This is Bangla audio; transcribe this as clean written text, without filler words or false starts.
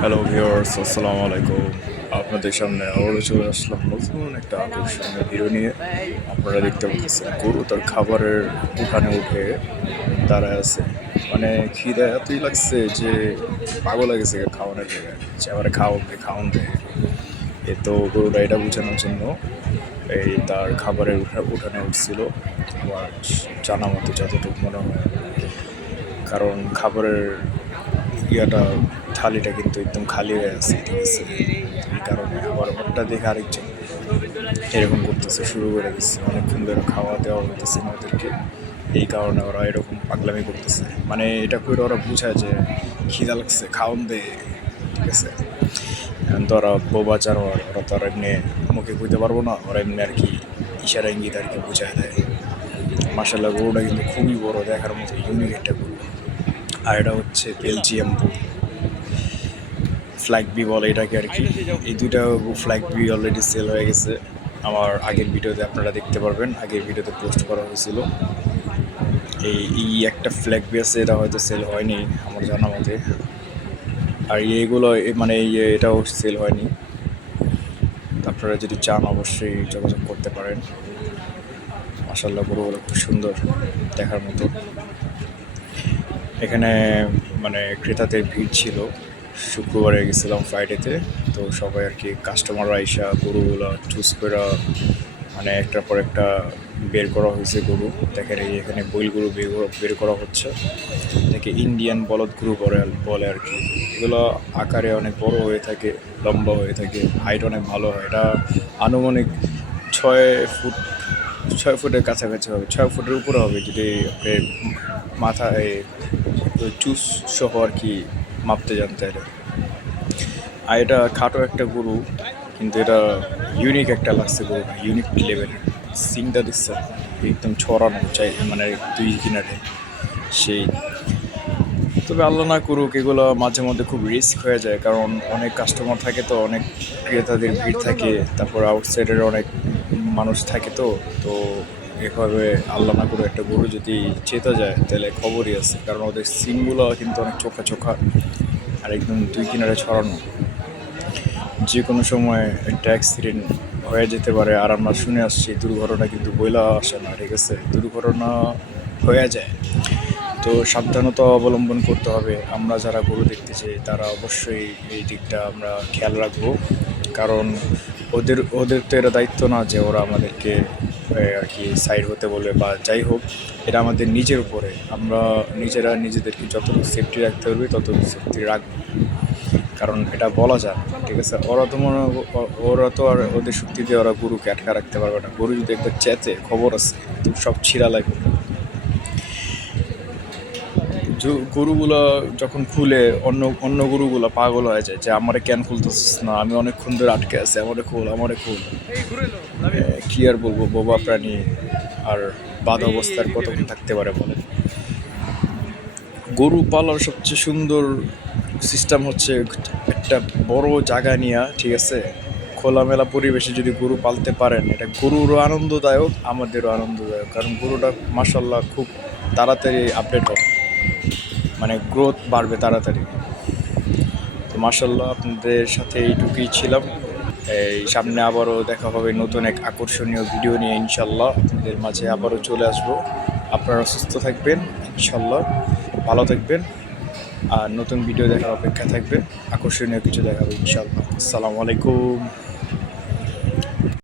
হ্যালো ভিউয়ার্স, আসসালামু আলাইকুম। আপনাদের সামনে আবারও চলে আসলাম নতুন একটা আকর্ষণীয় ভিডিও নিয়ে। আপনারা দেখতে পাচ্ছেন গরু তার খাবারের উঠানে উঠে দাঁড়ায় আছে। মানে খিদে এতই লাগছে যে পাগল হয়ে গেছে খাওয়ানোর জায়গায়, যে আবার খাওয়ান দেয়। এ তো গরুটা এটা বোঝানোর জন্য এই তার খাবারের উঠানে উঠছিল আমার জানা মতো, যতটুকু মনে হয়। কারণ খাবারের ইয়াটা থালিটা কিন্তু একদম খালি হয়ে আছে, ঠিক আছে? এই কারণে আবার ওটা দেখে আরেকজন এরকম করতেছে, শুরু করে দিচ্ছে। অনেকক্ষণ ধরে খাওয়া দেওয়া হইতেছে না ওদেরকে, এই কারণে ওরা এরকম পাগলামি করতেছে। মানে এটা করে ওরা বুঝায় যে খিদা লাগছে, খাওন দে, ঠিক আছে? এখন তো ওরা বোবা জানোয়ার, ওরা তো আর এমনি মুখে কইতে পারবো না, ওরা এমনি আর কি ইশারা ইঙ্গিত আর কি বুঝায় দেয়। মাসাল্লাহ গরুটা কিন্তু খুবই বড়, দেখার মতো ইউনিক একটা গরু। আর এটা হচ্ছে বেলজিয়াম ফ্ল্যাগ বি বলে এটাকে আর কি। এই দুইটা ফ্ল্যাগ বি অলরেডি সেল হয়ে গেছে। আমার আগের ভিডিওতে আপনারা দেখতে পারবেন, আগের ভিডিওতে পোস্ট করা হয়েছিল। এই একটা ফ্ল্যাগ বি আছে, এটা হয়তো সেল হয়নি আমার জানা মতে। আর এইগুলো মানে এটাও সেল হয়নি। আপনারা যদি চান অবশ্যই যোগাযোগ করতে পারেন। মাশাআল্লাহ গরুগুলো খুব সুন্দর, দেখার মতো। এখানে মানে ক্রেতাদের ভিড় ছিল। শুক্রবারে গেছিলাম, ফ্রাইডেতে। তো সবাই আর কি কাস্টমাররা আইসা গরুগুলো চুজ করে মানে একটার পর একটা বের করা হয়েছে গরু। দেখেন এই এখানে বইল গরু বের করা হচ্ছে। এটাকে ইন্ডিয়ান বলদ গরু বলে আর কি। এগুলো আকারে অনেক বড় হয়ে থাকে, লম্বা হয়ে থাকে, হাইট অনেক ভালো হয়। এটা আনুমানিক 6 ফুট, 6 ফুটের কাছাকাছি হবে, 6 ফুটের উপরে হবে যদি আপনার মাথায় চুজ সহ আর কি মাপতে যান তাহলে। আর এটা খাটো একটা গরু, কিন্তু এটা ইউনিক একটা লাগছে গরুটা, ইউনিক লেভেলের। সিংটা দিচ্ছে একদম ছড়ানো চাই, মানে দুই কিনারে সেই। তবে আল্লাহ না করুক, এগুলো মাঝে মধ্যে খুব রিস্ক হয়ে যায়, কারণ অনেক কাস্টমার থাকে, তো অনেক ক্রেতাদের ভিড় থাকে, তারপর আউটসাইডের অনেক মানুষ থাকে। তো তো এভাবে আল্লাহ না করে একটা গরু যদি চেতে যায় তাহলে খবরই আছে, কারণ ওদের সিংগুলো কিন্তু অনেক চোখা চোখা আর একদম দুই কিনারে ছড়ানো। যে কোনো সময় একটা অ্যাক্সিডেন্ট হয়ে যেতে পারে। আর আমরা শুনে আসছি দুর্ঘটনা কিন্তু বইলা আসে না, ঠিক আছে? দুর্ঘটনা হয়ে যায়। তো সাবধানতা অবলম্বন করতে হবে। আমরা যারা গরু দেখতে চাই তারা অবশ্যই এই দিকটা আমরা খেয়াল রাখবো, কারণ ওদের ওদের তো এটা দায়িত্ব না যে ওরা আমাদেরকে আর কি সাইড হতে বলবে বা যাই হোক। এটা আমাদের নিজের উপরে, আমরা নিজেরা নিজেদেরকে যতটুকু সেফটি রাখতে পারবে ততটুকু সেফটি রাখবো। কারণ এটা বলা যায় না, ঠিক আছে? ওরা তো আর ওদের শক্তি দিয়ে ওরা গরুকে আটকা রাখতে পারবে না। গরু যদি একবার চেতে, খবর আছে, তো সব ছিঁড়া লাগবে। গরুগুলো যখন খুলে অন্য অন্য গরুগুলো পাগল হয়ে যায় যে আমারে কেন খুলতেছিস না, আমি অনেকক্ষণ ধরে আটকে আছি, আমারে খোল। কি আর বলবো, বোবা প্রাণী আর বাদ অবস্থার কতক্ষণ থাকতে পারে বলেন? গরু পালার সবচেয়ে সুন্দর সিস্টেম হচ্ছে একটা বড় জায়গা নিয়ে, ঠিক আছে, খোলামেলা পরিবেশে যদি গরু পালতে পারেন, এটা গরুরও আনন্দদায়ক, আমাদেরও আনন্দদায়ক। কারণ গরুটা মাশাল্লাহ খুব তাড়াতাড়ি আপডেট হবে, মানে গ্রোথ বাড়বে তাড়াতাড়ি। তো মাশাল্লাহ আপনাদের সাথে এইটুকুই ছিলাম। এই সামনে আবারও দেখা হবে নতুন এক আকর্ষণীয় ভিডিও নিয়ে, ইনশাল্লাহ আপনাদের মাঝে আবারও চলে আসবো। আপনারা সুস্থ থাকবেন ইনশাল্লাহ, ভালো থাকবেন, আর নতুন ভিডিও দেখার অপেক্ষা থাকবেন। আকর্ষণীয় কিছু দেখাবো ইনশাল্লাহ। আসসালামু আলাইকুম।